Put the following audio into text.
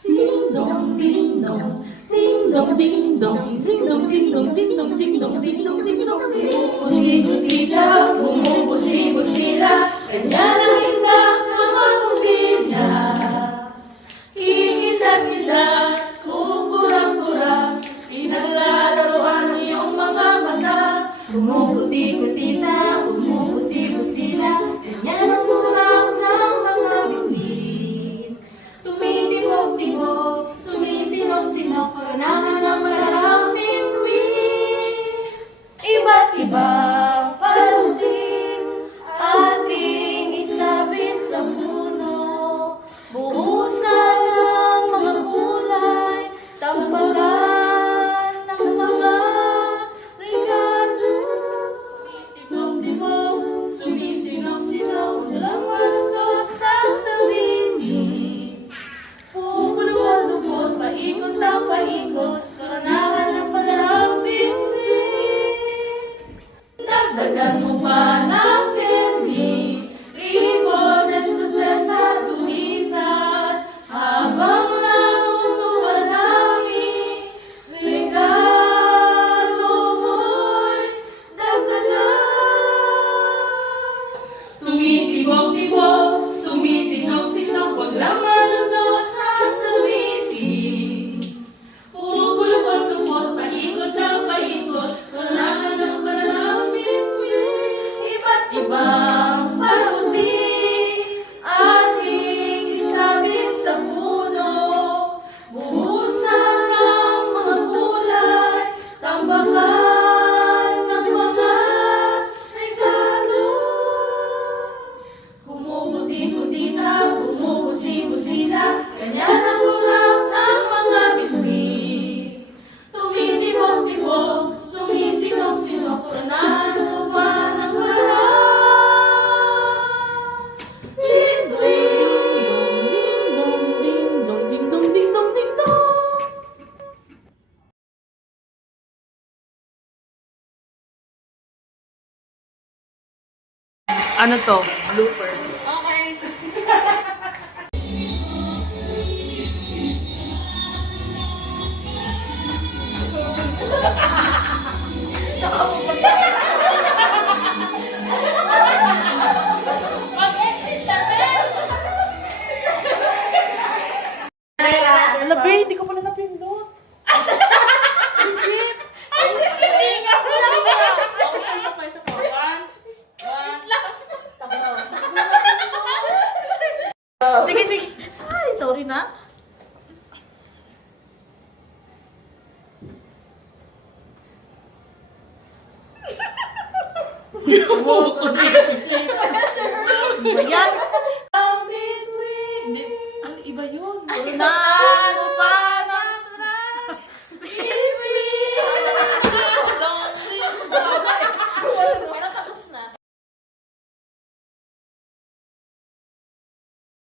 Ding dong, ding dong, ding dong, ding dong, ding dong, ding dong, ding dong, ding dong, ding dong, ding dong. Guni-gunita, bumubusi-busila, kanya na hindak na mamugila. Kingitat-kita, kukurang-kurang, pinaglalaroan ang iyong mga mata. Bumubuti-butita, bumubusi-busila, kanya na kurang ng mga bituin. Tumitibok-tibok, sumisinok-sinok, panangan ng maraming tuwin. Iba't ibang palutin, ating isabit sa puno. Buhusan ng mga kulay, tambalan ng mga regalo. Tumitibok-tibok, sumisinok-sinok, laman ko sa sarili. Pupulupot-lupot, paikot ng paikot, karanahan ng pag-alambing. Dagdagan mo pa ng candy, ribbon, eskuses at tuwitan, habang nanunuan namin, regalo mo'y dagdagan. Tumitibok-tibok, sumisinok-sinok, wag lang malundo sa sawitin. Pupulupot-lupot, paikot ng paikot, kailangan ng palalamig. Iba't ibang palamuti, ating isabit sa puno. Buhusan ng mga kulay, tambakan ng mga regalo. Bumubuti-butita, bumubusi-busila, kanya na kurang ng mga bituin. Tumitibok-tibok, sumisinok-sinok, panaluan ng wala. Ding dong, ding dong, ding dong, ding dong, ding dong. Ano to? Bloopers. Okay. Wala, be, hindi ko pala napindot. Sige, sige. Ay, sorry na. Iba yan. Ang iba yun. Na.